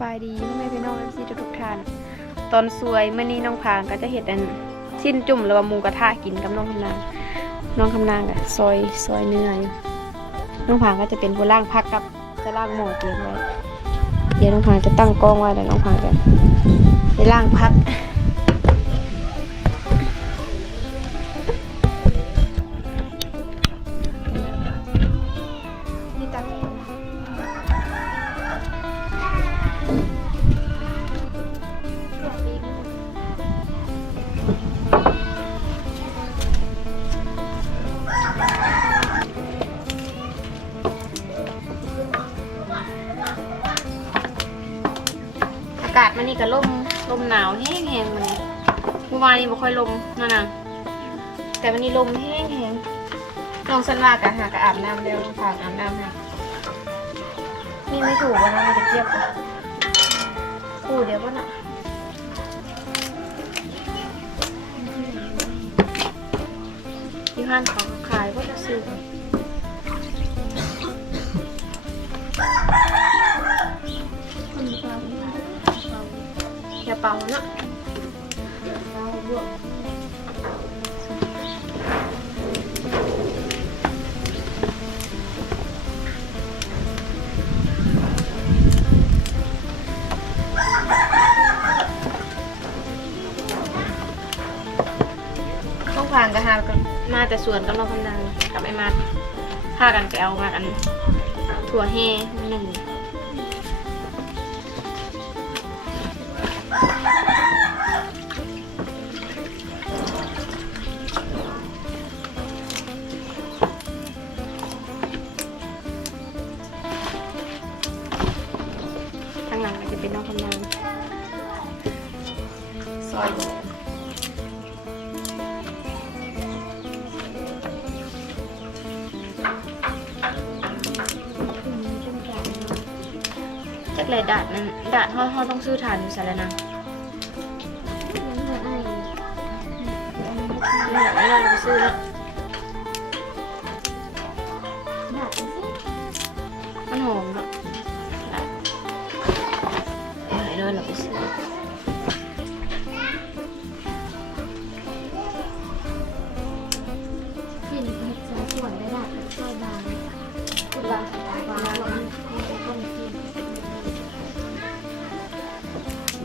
บายดีพ่อแม่พี่น้องเอฟซีทุกท่าน ตอนสวยเมื่อนี้น้องพางก็จะเห็ดอันชิ้นจุ่มหรือว่าหมูกระทะกินกับน้องคำนาง น้องคำนางกับซอยซอยเนื้ออยู่น้องพางก็จะเป็นผู้ล่างพักกับจะล่างหมอเตรียมไว้เดี๋ยวน้องพางจะตั้งกล้องไว้แล้วน้องพางจะไปล่างพัก ค่อยลมนั่นน่ะแต่วันนี้ลมแห้งๆลองสันว่ากะหากะอาบน้ำเร็วฝากอาบน้ำให้นี่ไม่ถูกวันนั้นมันจะเทียบกันคู่เดี๋ยวว่าน่ะที่ห้านเขาขายว่าจะซื้ออย่าเป่านะ ต้องผ่านกันหากันมาแต่สวนกับน้องพนังกับไอ้มาดพากันไปเอามาอัน ถั่วแห่หนึ่ง ดาดนั้นดาดห่อห่อต้องซื้อทานอยู่ใส่แล้วนะไม่อยากให้เราไปซื้อแล้ว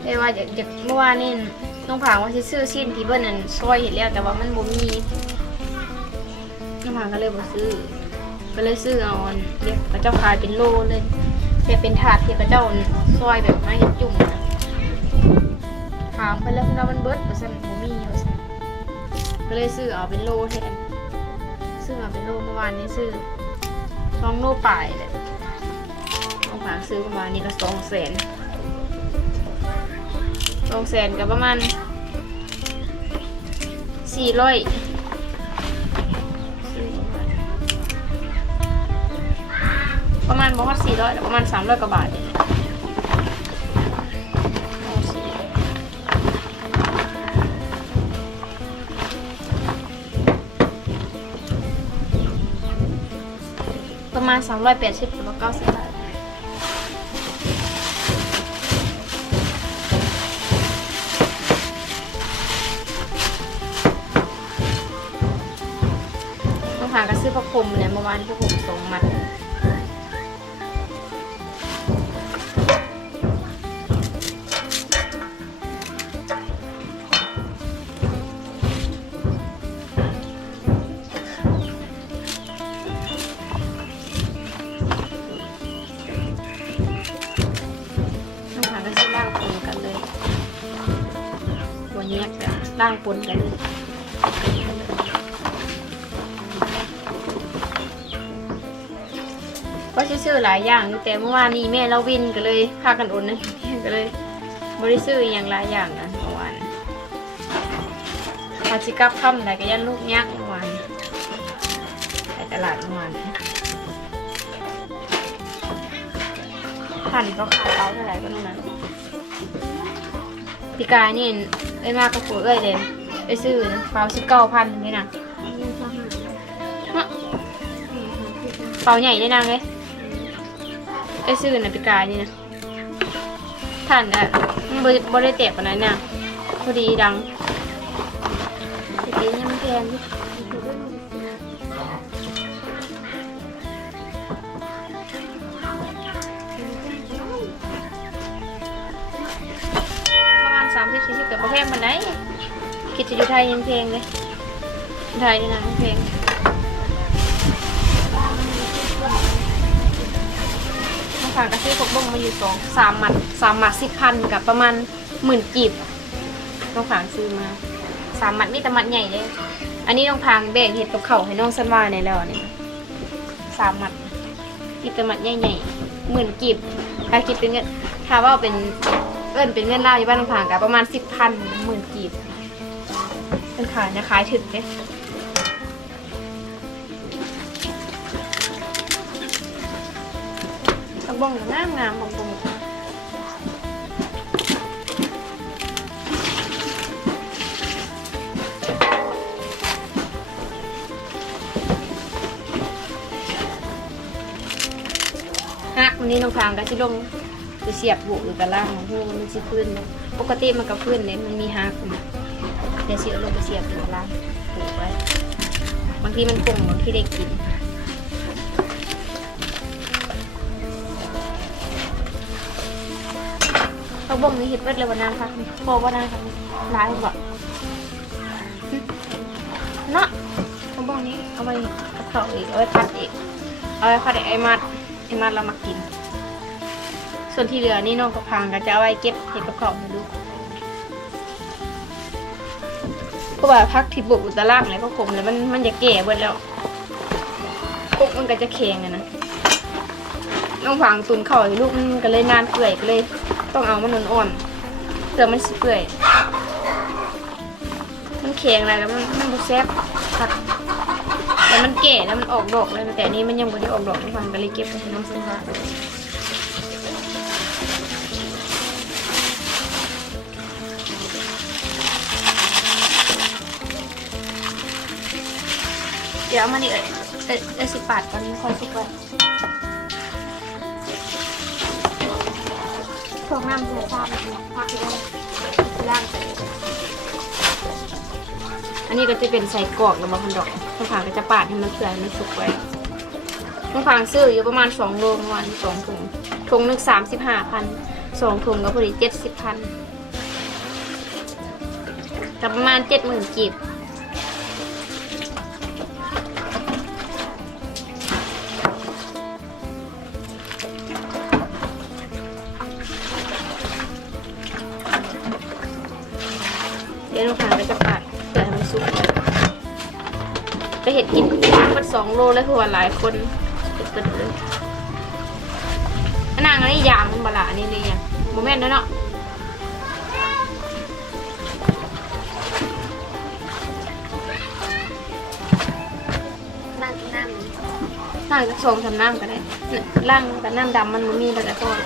แต่ว่าอยากอยากเมื่อวานนี่น้องผางว่าสิซื้อชิ้นที่เบิ้ลนั่นซอยเห็นแล้วแต่ว่ามันบ่มีน้องผางก็เลยบ่ซื้อ ก็เลยซื้อเอาอันเรียกพระเจ้าขายเป็นโลเลยแต่เป็นถาดที่พระเจ้าซอยแบบไมาเห็ดจุ่มนะถามไปแล้วเนว่ามันเบิดว่าซั่นบ่มีว่าซั่นก็เลยซื้อเอาเป็นโลแทนซื้อเอาเป็นโลเมื่อวานนี้ซื้อสองโลปลายเลยน้องผางซื้อประมาณนี้ก็สองแสน สองแสนกับประมาณสี่ร้อยประมาณประมาสี่ร้อยประมาณสามร้อยกว่าบาทประมาณสามร้อยแปดสิบหรือว่าเก้าสิบบาทากระซื้อพระพรหมเนี่ยเมื่อวานพระพรหมสองมัดต้องหากันที่ล่างปนกันเลย ตัวนี้จะล่างปนกัน หลายอย่างอยู่แต่เมื่อวานนี้แม่เราวินก็เลยพากันโอนนะก็เลยบริซื้ออย่างหลายอย่างนะเมื่อวานพาชิกับค่ำไหนก็ยันลูกยักษ์เมื่อวานไปตลาดเมื่อวานผ่านก็ขายเล้าเท่าไหร่ก็นู่นนะปีกายนี่ไอ้มากกระผัวเอ้ยเดนไปซื้อนะเปล่าสิบเก้าพันนี่นะฮะเปล่าใหญ่ได้นางเลย ไปซื้อนะปีกายนี่นะท่านอะมันบ่บ่ได้แตกปานนั้นน่ะพอดีดังแต่ปีนี้มันแพงดิประมาณสามสิบสี่สิบเกับประเภทมันไหนคิดจะอยู่ไทยยังเพลงเลยยู่ไทยนี่นะเพลง น้องกระซื้อพวกบ้งมาอยู่สองสามหมัดสามหมัดสิบพันกับประมาณหมื่นกีบน้องฝางซื้อมาสามหมัดมีแต่หมัดใหญ่เลยอันนี้น้องพางแบ่งเห็ดกับเข่าให้น้องสันวาในแล้วนี่สามหมัดมีแต่หมัดใหญ่ๆหมื่นกีบถ้าคิดเป็นเงินถ้าว่าเป็นเอิ้นเป็นเงินลาวอยู่บ้านน้องพางกับประมาณสิบพันหมื่นกีบเป็นขายนะขายถึงเลย บองงามงามบองบองฮักวันนี้น้องพางก็สิลงไปเสียบบุอยู่กับล่างของหูมันสิพื้นปกติมันก็พื้นเลยมันมีฮักอยู่เดี๋ยวเสียลงไปเสียบอยู่ล่างปลูกไว้บางทีมันคงบางที่ได้กิน เขาบ่งนี่เห็ดเบิดเลยวันนั้นค่ะพอวันนั้นค่ะร้ายบ่เนาะเขาบ่งนี้เอาไปกับเขาอีกเอาไปพัดอีกเอาไปพัดไอ้มัดไอ้มัดเรามากิน ส่วนที่เหลือนี่น้องกระพังก็จะเอาไว้เก็บเห็ดกับเขาให้ดูเพราะว่าพักที่บุกอุตล่างเลยก็ขมเลยมันมันจะแก่เบิดแล้วกุกมันก็จะแข็งอะนะน้องฝังตุนเข่าให้ลูกมันก็เลยนานเปื่อยก็เลย ต้องเอามันอ่อนๆเพื่อมันสิเปื่อยมันแข็งอะไรแล้วมันมันบ่แซ่บผักแล้วมันแก่แล้วมันออกดอกเลยแต่อันนี้มันยังไม่ได้ออกดอกน้องฝังก็เลยเก็บไว้ให้น้องเส้นว่าเดี๋ยวเอามานี่เอ้ยเอ้ยเอ้ยสิปาดตอนนี้ค่อยสุกไว้ พวกน้ำใส่ชาแบบนี้พักไว้ล่างอันนี้ก็จะเป็นใส่กรอกแล้วมาพันดอกข้างฝางก็จะปาดให้มันเปื่อยมันสุกไว้ข้างฝางซื้ออยู่ประมาณสองโลเมื่อวานสองถุงถุงหนึ่งสามสิบห้าพันสองถุงก็พอดีเจ็ดสิบพันกับประมาณเจ็ดหมื่นกีบ โลแล้วคือว่าหลายคนเห็ดเป็นเลยอันนางอันนี้ยางมันบลาอันนี้เลยยังโมเมนต์ด้วยเนาะนั่งนั่งล่างจะส่งทำน้ำก็ได้น่ะล่างกับน้ำดำมันบ่มีแล้วก็ต้น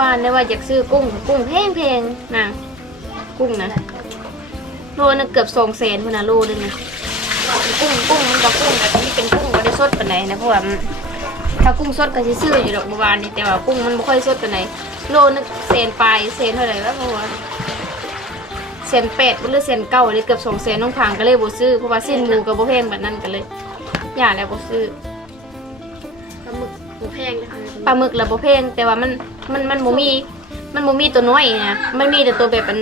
วานได้ว่าอยากซื้อกุ้งกุ้งแพงแพงๆนางกุ้งนะโลนึงเกือบสองแสนพุ่นนะโลนึงนะกุ้งกุ้งมันก็กุ้งแต่ที่เป็นกุ้งก็ได้สดปานไหนนะเพราะว่ามันถ้ากุ้งสดก็สิซื้ออยู่ดอกเมื่อวานนี่แต่ว่ากุ้งมันไม่ค่อยสดตัวไหนโลนึกเซนปลายเซนเท่าไหร่วะเพราะว่าเซนเป็ดหรือเซนเก้าเลยเกือบสองเซนน้องพังก็เลยบ่ซื้อเพราะว่าสิ้นหมูกับบ่แพงแบบนั้นก็เลยอย่าแล้วบ่ซื้อปลาหมึกหมูแพงนะคะปลาหมึกแล้วบ่แพงแต่ว่ามัน มันมันบ่มี มันบ่มีตัวน้อยนะมันมีแต่ตัวแบบมัน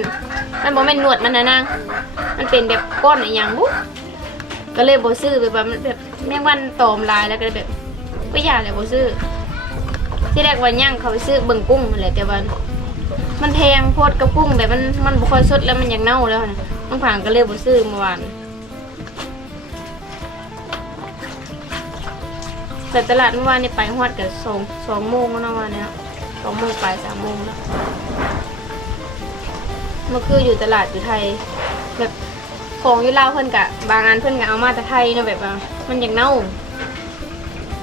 มันบ่แม่นหนวดมันนะนางมันเป็นแบบก้อนอหย่างบุ๊ก็เลยบ่ซื้อแบบว่ามันแบบแมงวันตอมลายแล้วก็เลยแบบก็อย่าแล้วบ่ซื้อ ที่แรกวันย่างเขาไปซื้อเบิ่งกุ้งนั่นแหละแต่ว่ามันแพงโพดกับกุ้งแบบมันมันบ่ค่อยสดแล้วมันอยากเน่าแล้วนะน้องผางก็เลยบ่ซื้อเมื่อวานแต่ตลาดเมื่อวานนี่ไปฮอดกับสองสองโมงแล้วเนาะวันนี้เนาะ สองโมงไปสามโมงแล้วเมื่อคืออยู่ตลาดอยู่ไทย แบบของอยู่ลาวเพิ่นกะ บางอันเพิ่นกะเอามาแต่ไทยเนาะแบบว่ามันอยากเน่า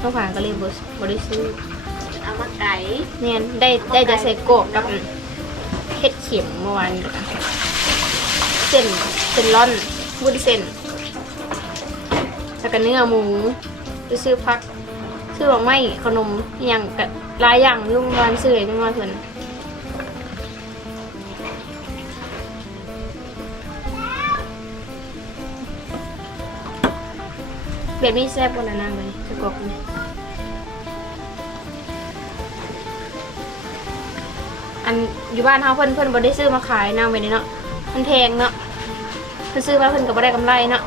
น้องผางก็เลยบ่บ่ได้ซื้อเอามาไก่เนี่ยได้ได้จะใส่กรอกกับเห็ดเข็มเมื่อวานนี้เส้นเส้นร่อนวุ้นเส้นแล้วก็เนื้อหมูไปซื้อพัก ซื้อของไม่ขนมอหย่างกับ หลายอย่างลุงวานซื้อจังว่าเพิ่นแบบนี้แซ่บกว่านั้นนะเลยสกอกนี่อันอยู่บ้านเฮาเพิ่นเพิ่นบ่ได้ซื้อมาขายนางไปนี่เนาะมันแพงเนาะเพิ่นซื้อมาเพิ่นก็บ่ได้กำไรเนาะ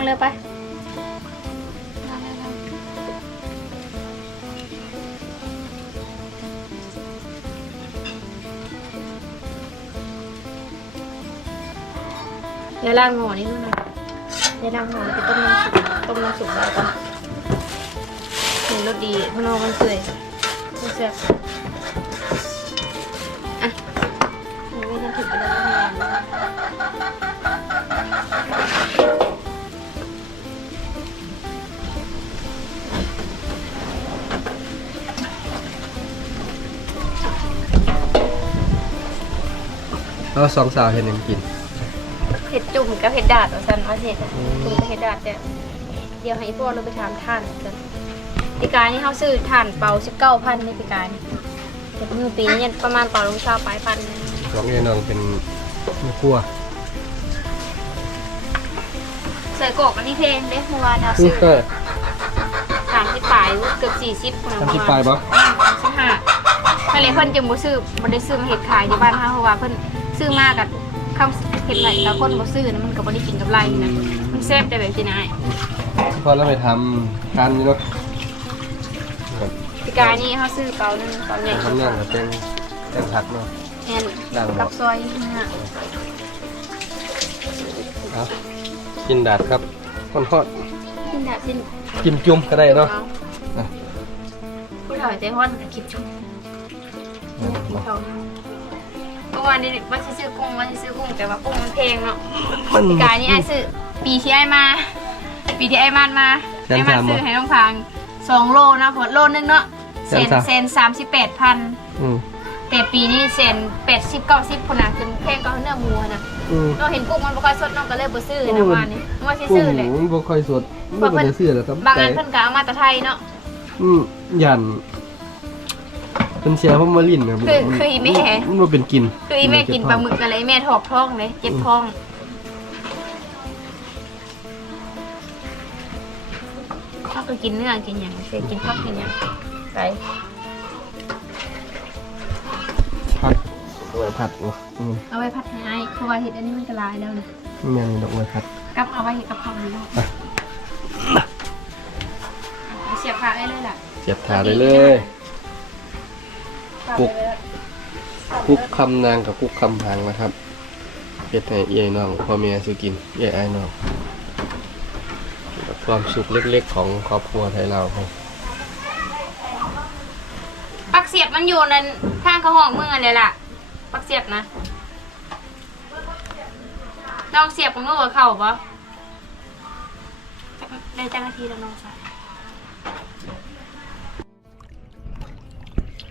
นั่งเลยไปเดี๋ยวล้างหม้อนี่นู่นนะเดี๋ยวล้างหม้อแล้วไปต้มน้ำซุปต้มน้ำซุปไว้ก่อนเห็นรสดีพนองมันเปื่อยมันแซ่บอะไม่ต้องถึงไปแล้ว ทำงานนะคะแล้วสองสาวเห็นยังกินเห็ดจุ่มกับเห็ดดาดว่าสันว่าเห็ดอะจุ่มกับเห็ดดาดเนี่ยเดี๋ยวให้พวกเราไปถามท่านกันปีกายนี่เขาซื้อท่านเป่าสิบเก้าพันในปีกายนี่แต่มือปีนี้เนี่ยประมาณเป่าลงเช้าปลายพันนะน้องเอ๋น้องเป็นแม่ครัวใส่กรอกอันนี้เพลงเด้เมื่อวานเราอืซื้ออเออสามสิบปลายเกือบสี่สิบคนทำที่ปลายปะสิบห้าก็เลยเพิ่นจึงบ่ซื้อบ่ได้ซื้อมาเห็ดขายที่บ้านเฮาเพราะว่าเพิ่น ซื้อมากับคำเห็ดไหลแต่คนบ่ซื้อนะมันก็บ่ได้กินกับไรนะมันแซ่บได้แบบสินะพอเราไปทำการนี่เนาะแบบปีกายนี่เขาซื้อเป่าหนึงเป่าใหญ่ทำเนี่ยกับเป็นแกงผักเนาะแอนด่างหมกัดบซอยนะฮะเอากินดาดครับคนทอดกินดาบสิ้นกินจุ่มก็ได้เนาะอะผู้ถอยใจฮ้อนกับคิดชุ่มเขาเมื่อวานนี้ว่าสิซื้อกุ้งว่าสิซื้อกุ้งแต่ว่ากุ้งมันแพงเนาะมันปีกายนี่ไอ้ซื้อปีที่ไอ้มา ปีที่ไอ้มันมาแสนไอ้มันสามซื้อเหรอให้น้องพังสองโลนะผลโลนึงเนาะเซนแสนสามเซนสามสิบแปดพันอืมแต่ปีนี้เซนแปดสิบเก้าสิบคนน่ะจนแพงก็เนื้อหมูนะอืมเราเห็นกุ้งมันบ่ค่อยสดน้องก็เลยบ่ซื้อนะว่านี่ว่าสิกุ้ซื้องเลยมันบ่ค่อยสดเพราะมันเพิ่นบ่ได้ซื้อแล้วครับบางอันเพิ่นก็เอามาแต่ไทยเนาะอืมยัน เป็นเชียร์พมาลินนะคือคืออีแม่ มันบ่เป็นกินคืออีแม่กินปลาหมึกอะไรแม่ถอกท้องเลยเจ็บท้องเขาก็กินเนื้อกินอย่างเสียกินผักกินอย่างไปผัดดอกไม้ผัดโอ้อืมเอาไว้ผัดให้อ้ายเพราะว่าเห็ดอันนี้มันกระลายแล้วนะแม่นี่ดอกไม้ผัดกับเอาไว้เห็ดกับข้าวนี่เนาะเอาเสียบผักได้เลยล่ะ เสียบถาได้เลยปุ๊ กคุกคำนางกับคุกคำพังนะครับเฮ็ดให้เอ้ยน้องพ่อแม่สิกินเอ้ยไอ้ายน้องความสุขเล็กๆของครอบครัวไทยเราครับปักเสียบมันอยู่นั่นข้างกระห้องมึงอันเดียวล่ะปักเสียบนะลองเสียบของลูกกับเข่าปะได้จังนาทีแล้วน้องสาว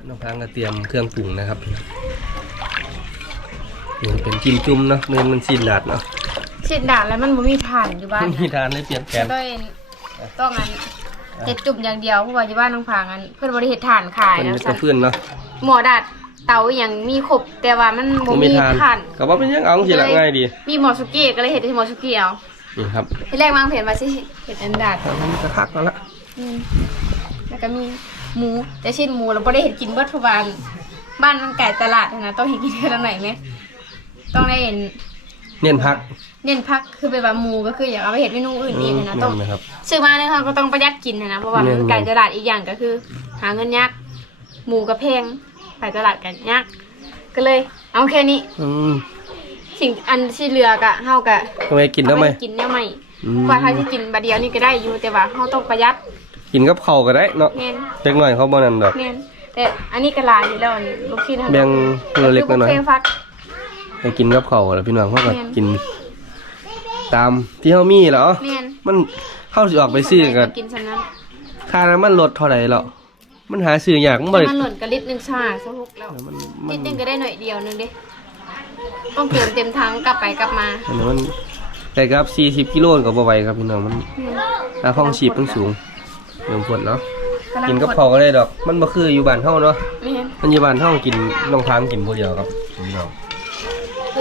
น้องพังก็เตรียมเครื่องปรุงนะครับนี่เป็นจิ้มจุ่มเนาะมันมันซีนดาดเนาะชิดด่าแล้วมันบ่มีฐานอยู่บ้านมันมีทานได้เปลี่ยนแปลงต้องต้องอันเจ็ดจุ่มอย่างเดียวเพราะว่าอยู่บ้านน้องผางอันเพื่อนบริเหตุฐานขายมันแล้วเป็นกสัระเพื่อนเนาะหมอดัดเตาอย่างมีขบแต่ว่ามันบ่มันมีมีทานฐาน ก็ว่าเป็นยังเอาสิละง่ายดีมีหมอสุกี้ก็เลยเห็ดที่หมอสุกี้เอานี่ครับที่แรกวางแผนมาสิเห็ดอันดาดมันจะคักแล้วละอืมแล้วก็มี หมู แต่ชิ้นหมูเราไม่ได้เห็นกินเบิดทุกวันบ้านมันไก่ตลาดนะต้องเห็นกินเท่าไหร่ไหมต้องได้เห็นเน้นพัก เน้นพักคือไปว่าหมูก็คืออยากเอาไปเห็ดเมนูอื่นอีกนะต้องแม่นไหมครับซื้อมาเนี่ยค่ะก็ต้องประหยัดกินนะนะเพราะว่ามันแม่นๆไก่ตลาดอีกอย่างก็คือ หาเงินยากหมูกระเพงไก่ตลาดกันยากก็เลย เอาแค่นี้อืมสิ่งอันที่เหลือกะเฮากะทำไมกินได้ไหมเอาปกินเนี่ยไม่อืมว่าถ้าที่กินบาเดียวนี่ก็ได้อยู่แต่ว่าเฮาต้องประหยัด กินกับข้าวก็ได้เนาะแม่นเล็กน้อยเขาบ่นั่นดอก แม่นแต่อันนี้ก็หลายอยู่แล้วอันลูกชิ้นแบ่งคนละเล็กคือน้อยบุฟเฟ่ต์ฟัก ไปกินกับเขาวแล้วพี่น้องเขาก็กิน ตามที่เขามีเหรอ แม่นมันเข้าสิออกไปซื้อกัน กินสำนั้นค่าน้ำมันลดเท่าไหร่หรอมันหาซื้ออยากมันบ่แต่ได้ มันหล่นกระลิตรหนึงชาซะฮุกแล้วมันมันินดนึงก็ได้หน่อยเดียวนึงเด้ต้องเติมเต็มถังกลับไปกลับมาอันนี้มันแต่ครับ40กิโลก็บ่ไหวครับพี่น้องมันค่าครองชีพมันสูง เริ่มปวดเนาะำลังกินกับเขาวก็ได้ดอก มันบ่คืออยู่บ้านเฮาเนาะแม่นมันอยู่บ้านเฮากินน้องพามกินผู้เดียวครับพี่น้อง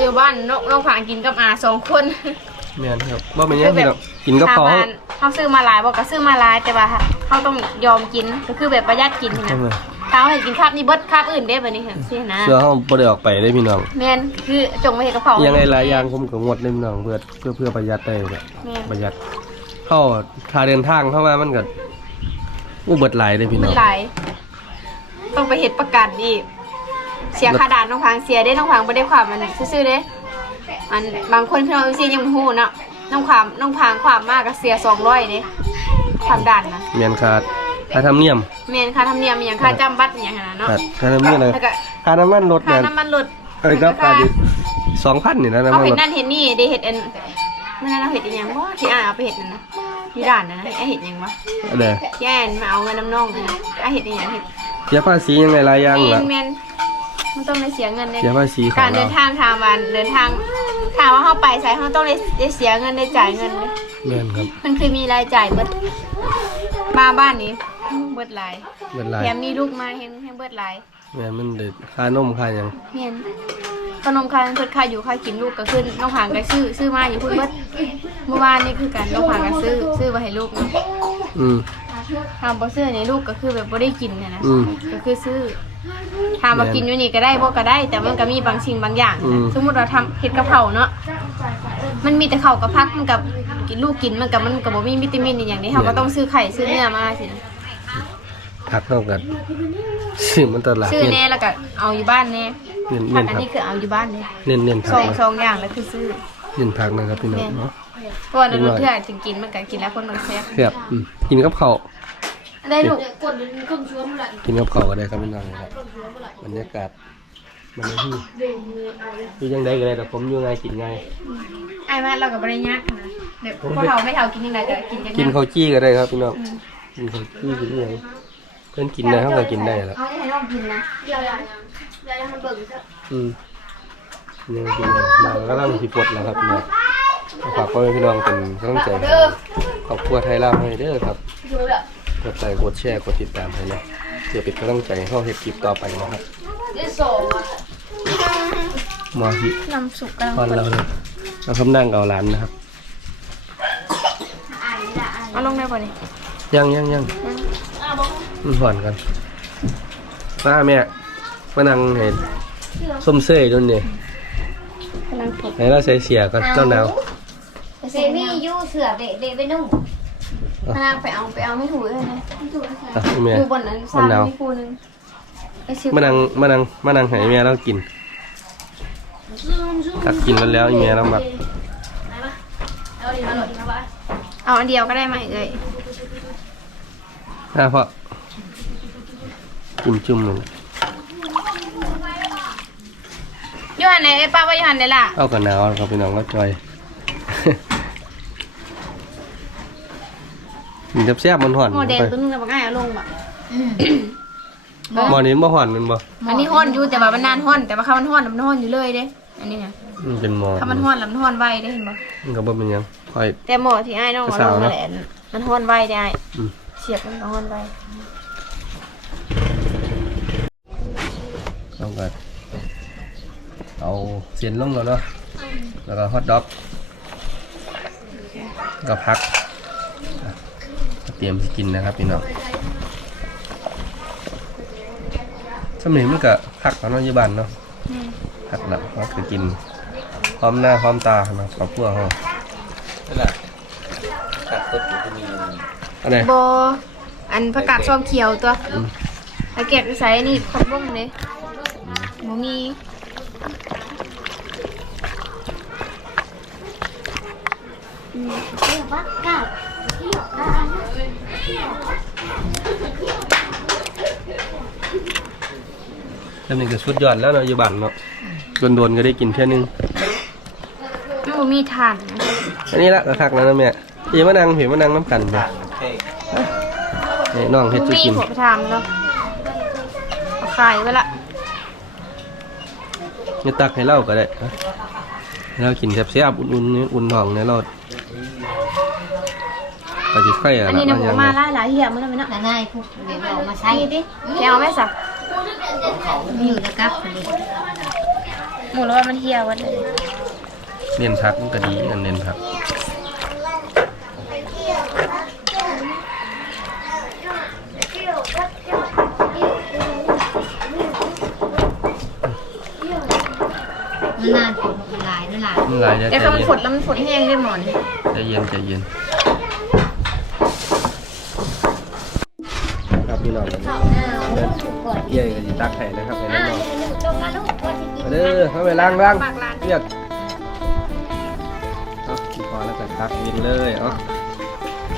อยู่บ้านนกน้องฝางกินกับอาสองคนแม่นครับบ่เป็นหยังพี่น้องกินกับเขาวทางบ้านเขาซื้อมาหลายบอกก็ซื้อมาหลายแต่ว่าเขาต้องยอมกินก็คือแบบประหยัดกินนะใช่ไหมถ้าเขาเห็นกินคาบนี่เบิดคาบอื่นได้แบบนี้ค่ะสินะเสื้อเฮาบ่ได้ออกไปได้พี่น้องแม่นคือจงไปเห็นกระเพรายัยังไงหลายอย่างผมก็งดเลยพี่น้องเพื่อเพื่อเพื่อประหยัดได้แหละแม่นประหยัดเข้าถ้าเดินทางเข้ามามันก็ อู้เบิดหลายเลยพี่มัน้นองหลายต้องไปเห็ดประกันอีก เสียค่าด่านน้องพังเสียได้น้องพังไม่ได้ความมันซื่อๆเด้มันบางคนพี่น้องซียังบ่ฮู้เนาะน้องความน้องพังความมากก็เสีย200เด้ความด่านนะเมียนขาดค่าธรรมเนียมแม่นค่าธรรมเนียมอหย่างค่าจำบัตรอหย่างนั้นเนาะ ขาดค่าธรรมเนียมเลยแล้วก็ ค่าน้ำมันรถค่าเนี่ยน้ำมันรถเอ้ยครับค่าสองพันนี่นะน้ำเขามันเห็รนถนั่นเห็นนี่ได้เห็ดอันเมื่อนั้นเราเห็ดอีหยังบ่ที่อ่าเอาไปเห็ดนั่นนะที่ด่านนะไอเห็ดหยังวะอะไรที่แอนมาเอาเงินน้ำน่องนะไอเห็ดอีหยังเห็ดเสียภาษียังไงหลายอย่างแมล่ะนแมนมันต้องได้เสียเงินในเสียภาษีของการเดิเรานทางทางวันเดินทางถามว่าเข้าไปใส่เขาต้องได้ได้เสียเงินได้จ่ายเงินเลยเมียนครับมันคือมีรายจ่ายเบิดมาบ้านนี้เบิดหลายเบิดหลายแถมมีลูกมาเห็นให้เบิดหลายเมียนมันเด็ดค่านมค่าหยังเห็น ขนมคายเบิดค่าอยู่ค่ากินลูกก็ขึ้นน้องหางก็ซื้อซื้อมาอยู่พุ่นเบิดเมื่อวานนี่คือการน้องหางก็ซื้อซื้อมาให้ลูกนะอืมทำบ่ซื้อในลูกก็คือแบบบ่ได้กินนะนะอืมก็คือซื้อทำมากินอยู่นี่ก็ได้บ่ก็ได้ แต่มันก็มีบางสิ่งบางอย่างอืมสมมุติเราทำเห็ดกะเพราเนาะมันมีแต่ข้าวกับผักมันกับกินลูกกินมันกับมันกับบ่มีวิตามินอหย่างนี้เราก็ต้องซื้อไข่ซื้อเนื้อมาสินะ ผักเท่ากันซื้อมันตลาดซื้อเน้นแน่แล้วก็เอาอยู่บ้านแน่เน้นผัเน้กนอันผักนี้คือเอาอยู่บ้านเลยเน้นเน้นสผัอกงนะสองอย่างแล้วคือซื้อเน้นผักนะครับพี่น้องเนาะเพราะว่าเราเพื่อถึงกินมันก็กินแล้วคนมันแซ่บเสียบอืมกินกับข้าวได้ลูกกินกับข้าวก็ได้ครับพี่น้องครับบรรยากาศมันไม่ที่อยู่ยังไงก็ได้แต่ผมอยู่ไงกินไงไอ้แม่เราก็บ่ได้ยากนะเดี๋ยวพวกเราไม่เท่ากินยังไงก็กินจังกินนั้นข้าวจี้ก็ได้ครับพี่น้องกินข้าวจี้กินอหยังเพื่อนกินได้เขาก็กินได้แล้วเขาจะให้ลองกินนะเดี๋ยวยังเดี๋ยวยังมันเบิ่งซะอืมยังกินได้มาก็ร่างสิปวดแล้วครับพี่น้องฝากพ่อแม่พี่น้องเป็นกำลังใจให้ครอบครัวไทยลาวให้เด้อครับดูแบบกดไลค์กดแชร์กดติดตามให้นะเพื่อเป็นกำลังใจให้เขาเฮ็ดคลิปต่อไปนะครับได้สองอะมาฮิน้ำสุกกลางตอนเราเลยเราคำนั่งเอาหลานนะครับเอาลงได้ป่ะนี่ยังยังยัง มันผ่อนกันมาแม่มานั่งเห็นส้มเซ่ยด้วยนี่กำลังกดไหนเราใส่เสียก่อนเจ้าหนาวเซมี่ยู่เสือเบะเบะไปนุ่งกำลังไปเอาไปเอาไม่ถูกเลยนะอะแม่อยู่บนนั้นมันหนาวมีคูนึงไอ้ชื่อมานั่งมานั่งมานั่งให้แม่เรากินตักกินแล้วแล้วแม่เราแบบเอาดิมาหลดมาบ้าเอาอันเดียวก็ได้ไหมเอ้ยอะพ่อจุ่ม จุ่มๆลงยูหันไหนไอ้ป้าว่ายูหันไหนล่ะ เอากันหนาวครับพี่น้องก็จอย มันจะแซ่บมันห่อนหม้อแดงไปตัวนึงแล้วบอกง่ายเอาลงบ่หม้อนี้บ่ห่อนมันบ่อันนี้ห้อนอยู่แต่ว่ามันนานห้อนแต่ว่าข้ามันห้อนมันห้อนอยู่เลยเด้ อันนี้เนี่ยมันเป็นหม้อถ้ามันห้อนแล้วมันห้อนไวได้เห็นบ่ มันก็บ่เป็นหยังค่อย แต่หม้อที่ไอ้ายน้องเอาลงมาแหละมันห้อนไวได้อืม เสียบมันก็ห้อนไวาก็เอาเสียนลงแล้วเนาะแล้วก็ฮอทดอกก็พักอะก็เตรียมสิกินนะครับพี่น้องสมัยมันก็พักแล้วเนาะอยู่บ้านเนาะพักแล้วเราก็กินพร้อมหน้าพร้อมตาเนาะกับพวกเราอะไรโบอันผักกาดส้มเขียวตัวไอเก็บใส่นี่คอนบ้งเลย หมูมีแล้วนี่ก็สุดยอดแล้วเนาะอยู่บ้านเนาะโดนๆก็ได้กินแค่นึงมันบ่มีทานนะอันนี้ละกระคักแล้วนะแม่พี่มานั่งพี่มานั่งน้ำกันไปนี่น้องเฮ็ดบ่จะมีกินหัวไปทามเนาะเอาขายไว้ละ นี่ตักให้เราก็ได้นะให้เรากินแซ่บๆอุ่นๆนี่อุ่นท้องในเราปฏิไข่อะอันไรนี้นะบางหอมูย่างมาเลยหลายหลายๆเหี้ยมื้อนั้นเนาะนั่นนายพวกเดี๋ยวเอามาใช้นี่ดิแกเอาไหมสักอยู่ตะกับคนนี้หมูแล้วว่ามันเหี้ยวัดเลยเน้นพักมันก็ดีกันเน้นพักานฝนมันหลายนั่นหลายมันหลายแล้วแต่ใจถ้ามันเย็นฝดแล้วมันฝดแห้งได้หมอนใจเย็นใจเย็นครับพี่น้องครับเออก่อนเย่ก็สิตักให้นะครับให้อ่าน้องลงมาลูกก่อนสิกินๆเด้อเข้าไปล้างล้างเรียกเอากินพอแล้วก็ตักกินเลยเอา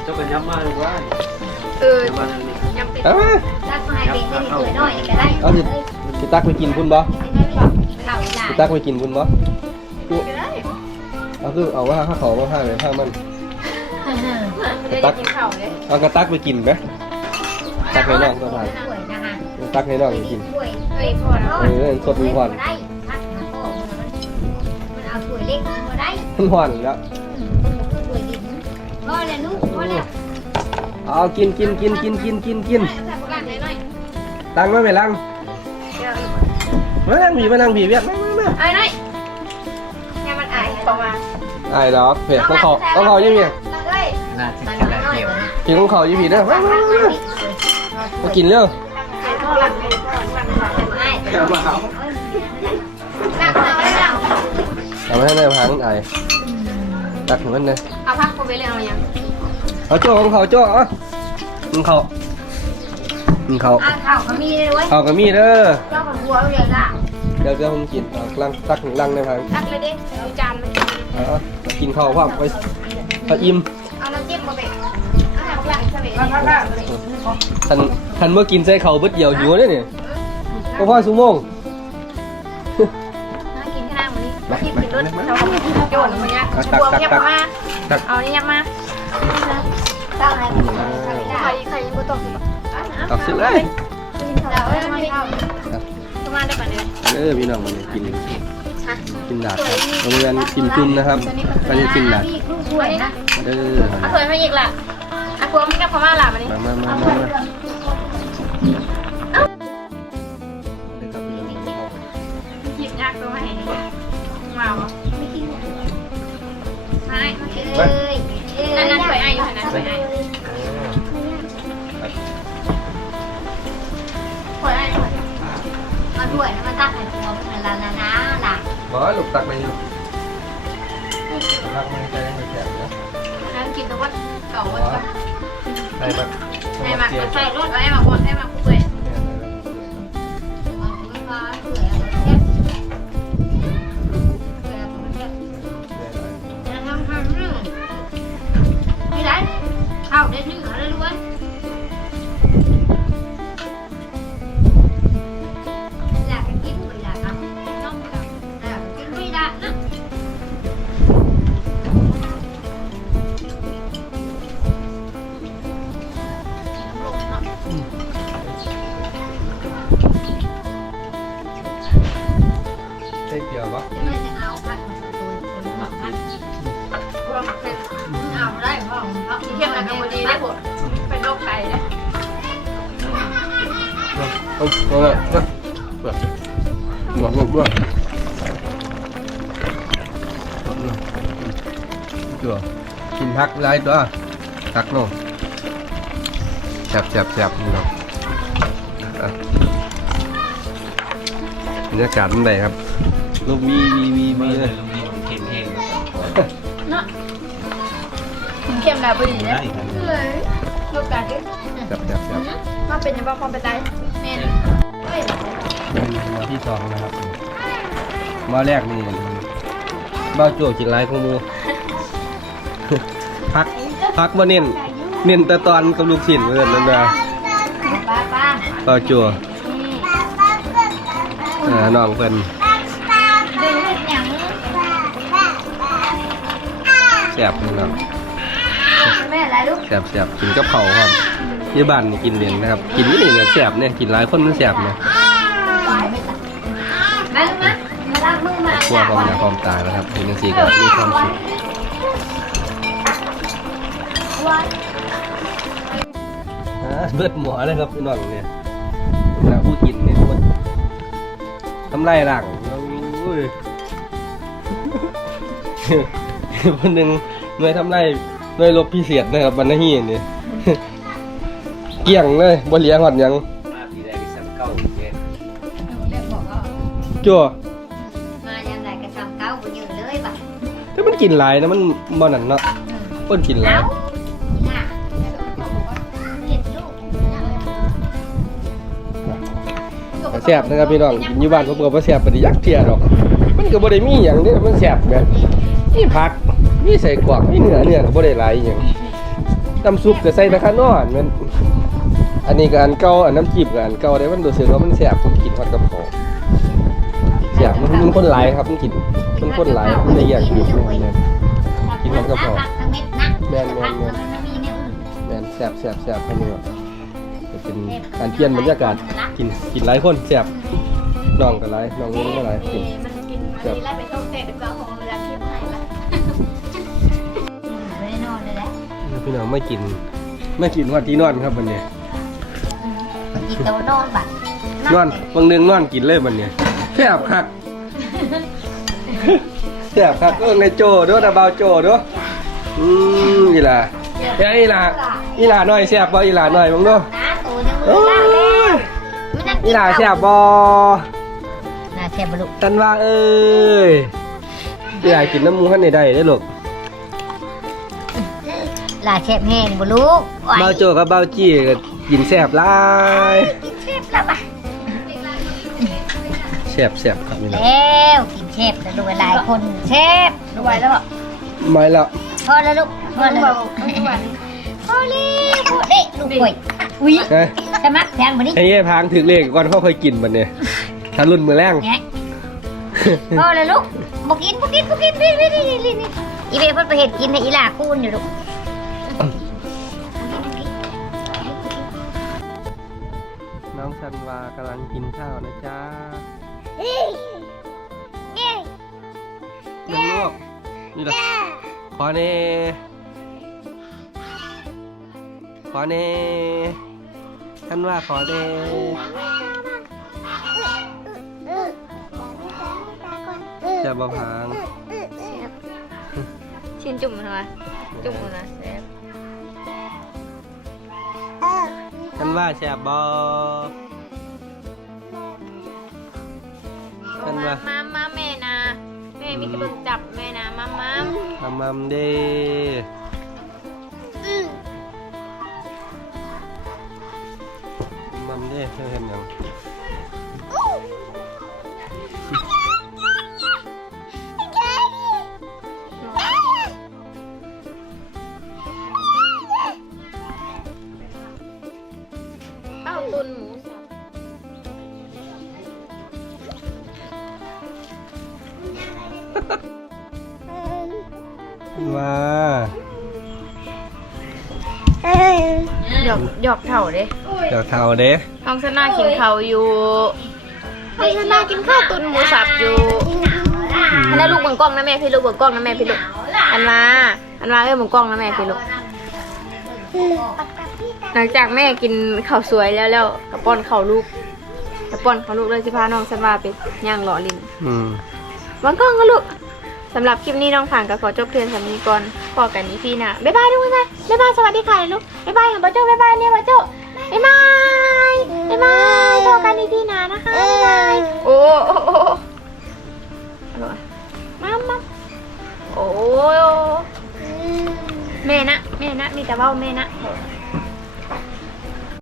เจ้าเป็นย้ำมาหรือว่าเออย้ำมาทางนี้ยังเป็นเอามารักมาให้เด็กได้สวยหน่อยก็ได้เอาสิสิตักไปกินพุ่นบ่ข้าวหลาสิยตักไปกินพุ่นบ่จุเอาคือเอาว่าข้าเขามาผ้าเลยผ้ามันเดี๋ยวจะกินข้าวเลยเอากระตักไปกินไหมตักให้น้องก็ได้สวยนะคะตักให้น้องกินสวยเฮ้ยพอแล้วเออสดมีหวานได้พักนะพ่อมันเอาสวยเล็กมาได้มันหวานแล้วสวยดินพ่อแล้วลูกพ่อแล้วเอากินกินกินกินกินกินกินใส่พวกหลานหน่อยตังมาไม่ลังเดี๋ยว มานั่งผีมานั่งผีเวียกมามามาไอ้หน่อยแค่มันอายประมาณไอ้ดอกเผ็ดต้องเขาต้องเขายี่เมียเฮ้ยน่าจะกระดาษเขียวกินของเขายี่ผีเด้อมามามามามากินเร็วไอ้พ่อหลังเลยพ่อหลังหลังไม่เขียวมาเอานั่งนั่งนั่งเอามาให้นายพามันไอ้ตักให้มันเลยเอาพักกูไปเลยเอายังเอาโจ้ของเขาโจ้เอามึงเขามึงเขาอะข้าวก็มีเลยเว้ยเขาก็มีเด้อเจ้าของบัวเลยล่ะ เดี๋ยวเดี๋ยวผมกินเอาลังตักลังในพังตักเลยดิดูจานมันเอาเอากินข้าวพร้อมไปพออิ่มเอาน้ำจิ้มมาเบะเอาใส่พวกหลังเสบ็จทันทันเมื่อกินใส่เขาวเบิดเดียวหิวเนี่ยนี่ก็พอสุโมงน่ากินขนาดนี้มากินกินรถเราโยนมันเนี้ยบัวเงียบมาตักเอานี่ยับมาตั้งให้มันใครใครยังบ่ตกอยู่ปะตักสิเลยเราเอ้ยไม่เข้า ประมาณได้ปะเนี่ยเออพี่น้องมันกินกินดาดครับโรงเรียนกินจุ่มนะครับก็จะกินดาดพี่ลูกด้วยนะเด้อเอาถ้วยมาอีกล่ะเอาพวงพี่กับพม่าล่ะมานี่มามามามามาเด้อครับพี่น้องหยิบยากตัวมาให้ว้าวไม่ไม่เอ้ยนั่นนั่นถ้วยไอ้อยู่นั่นถ้วยไอ้ ด้วยมาตั้งให้ตัวมันละนะนะล่ะ บอกว่าลูกตักไปอยู่ตักไม่ใช่ไม่แข็งนะนั่นกินตัววัดเก่าวัดใส่แบบไอ้หมักใส่รถไอ้หมักวัดไอ้หมักกุ้งเลยมันไม่มาสวยอะเนี่ยสวยอะมันเนี่ยจะทำทำเรื่องไม่ได้เข้าได้นึ่งอะไรด้วยอย เกลือปะไม่จะเอาผัดมาตัวคนหมักผัดเอาได้พ่อของเขาเข้มแล้วก็ดีได้ผลเป็นโรคไตเลยเอาเอาละมาเปิดหมดหมดด้วยเกลือกินพักไรตัวตักโน่แสบแสบแสบนี่เนาะอะบรรยากาศมันไหนครับ ลูกวีวีวีวีเลยเข็มเองเข้มแล้วพอดีเลยได้ครับเลยโรคไตดิแสบแสบแสบมาเป็นยังบ้างความเป็นไตแม่นมาที่สองนะครับมาแรกนี่บ้าโจ้กินไรของมูพักพักมาเน้นเน้นแต่ตอนกับลูกศิษย์เหมือนนั่นนะป้าป้าบ้าโจ้เเออน้องเพิ่อน แซ่บพี่น้องแม่อะไรลูกแซ่บแซ่บกินกับเขาวครับที่บ้านนี่กินเลี้ยงนะครับ กินนี่นี่เนี่ยแซ่บเนี่ยกินหลายคนมันแซ่บเนี่ยมาลูกนะมาล้างมือมาครัวความอยากความตายนะครับเห็นจังซี่ก็มีความสุขอ่าเบิดหมอเลยครับพี่น้องเนี่ยนะผู้กินเนี่ยคนทำไรหลังโอ้ย คนหนึ่งหน่วยทำไรหน่วยลบพิเศษนะครับบรรณฮีนี่เกี่ยงเลยบ่เหลียหอดหยังมาทีแรกที่สั่งเก้าเนี่ยเรียกบอกว่าจั่วมายังไงก็ทำเก้าบุญอยู่เลยป่ะถ้ามันกินหลายนะมันบ่นั่นเนาะคนกินหลาย เอ้าน่ะเห็นลูกแซ่บนะครับพี่น้องกินอยู่บ้านผมก็บ่แซ่บปานใดยักเที่ยดอก มันก็บ่ได้มีหยังเด้มันแซ่บแบบมีผัก มีใส่กรอกมีเนื้อเนื้อก็บ่ได้หลายอิหยังน้ำซุปก็ใส่ตะขานอนมันอันนี้ก็อันเก่าอันน้ำจิ้มก็อันเก่าได้มันรู้สึกว่ามันแซ่บผมกินฮอดกับข้าวแซ่บมันมันคนหลายครับมันกินมันคนหลายมันได้แยกกินเนี่ยกินมันก็พอทั้งเม็ดนักแม่นแม่นแม่นมันมีเนี่ยอื่นแม่นแซ่บแซ่บแซ่บให้นี่ว่าจะเป็นการเปลี่ยนบรรยากาศกินกินหลายคนแซ่บน้องก็หลายน้องก็หลายกินมันกิ พี่น้องไม่กินไม่กินว่าที่นอนครับวันนี้กินโตนอนบัดนอนบางหนึงนอนกินเลยวันนี้แซ่บคักแซ่บคักเออในโจเด้วยนะเบาโจเด้วยอืมอีหล่ะเอ้ยอีหล่ะอีหล่ะหน่อยแซ่บบ่อีหล่ะหน่อยมึงดูนะตัวยังโอ้มือล่างแล้วยมันจะอีหล่ะแซ่บบ่น่าแซ่บบ่ลูกตันว่าเอ้ยอีหล่ะกินน้ำมูขั้นใดๆได้อลูก ลาแซ่บแห้งบ่ลูกโอ้ยเบาโจกับเบาจี้ก็กินแซ่บหลายกินแซ่บแล้วป่ะแซ่บแซ่บครับนี่นะแล้วกินแซ่บแล้วลูกหลายคนแซ่บดูไว้แล้วอะไม่แล้วพอแล้วลูกพอมันแล้วบอลูกกทุกวันพอแล้วพอเด้ลูกป่วยอุ้ยเฮ้ยสมัครแทงบ่นี่ไอ้เย่พางถึงเลขก่อนเขาเคยกินมันเนี่ยถ้ารุ่นมือแรงไงพอแล้วลูกบ่กินบ่กินบ่กินนี่นี่นี่นี่นี่อีเบเพิ่นไปเฮ็ดกินให้อีหลาคูนอยู่ลูก น้องชันวากำลังกินข้าวนะจ๊ะน้องลูกนี่ละขอเน่ขอเน่ชันว่าขอเน่จะบะพางชินจุ่มมันทำไมจุ่มมันนะ แซ่บชันว่าแฉบบอชันว่ามามาแม่นะแม่มีกระเบิกจับแม่นะมามา ทำมัมเด้ ว้าหยอกหยอกเถ่าเด้เดี๋ยวเท่าเด้ท้องชนะกินข้าวอยู่ท้องชนะกินข้าวตุนหมูสับอยู่อันนั้นลูกเบิ่งกล้องนะแม่พี่ลูกเบิ่งกล้องนะแม่พี่ลูกอันมาอันมาเอ้ยเบิ่งกล้องนะแม่พี่ลูกหลังจากแม่กินข้าวสวยแล้วแล้วกระป้อนข้าวลูกกระป้อนข้าวลูกเลยสิพาน้องชันว่าไปย่างหล่อลิน อืม วางกล้องก็ลูกสำหรับคลิปนี้น้องผ่านก็ขอจบเพียงสำนีก่อนพอกันนี้พี่นะบ๊ายบายทุกคนนะบ๊ายบายสวัสดีค่ะลูกบ๊ายบายค่ะป้าโจ้บ๊ายบายเนี่ยป้าโจ้บ๊ายบายบ๊ายบายพอกันนี้พี่นะนะคะบ๊ายบายโอ้โอ้โอ้อร่อยมามาโอ้แม่นะแม่นะมีแต่เว่าแม่นะ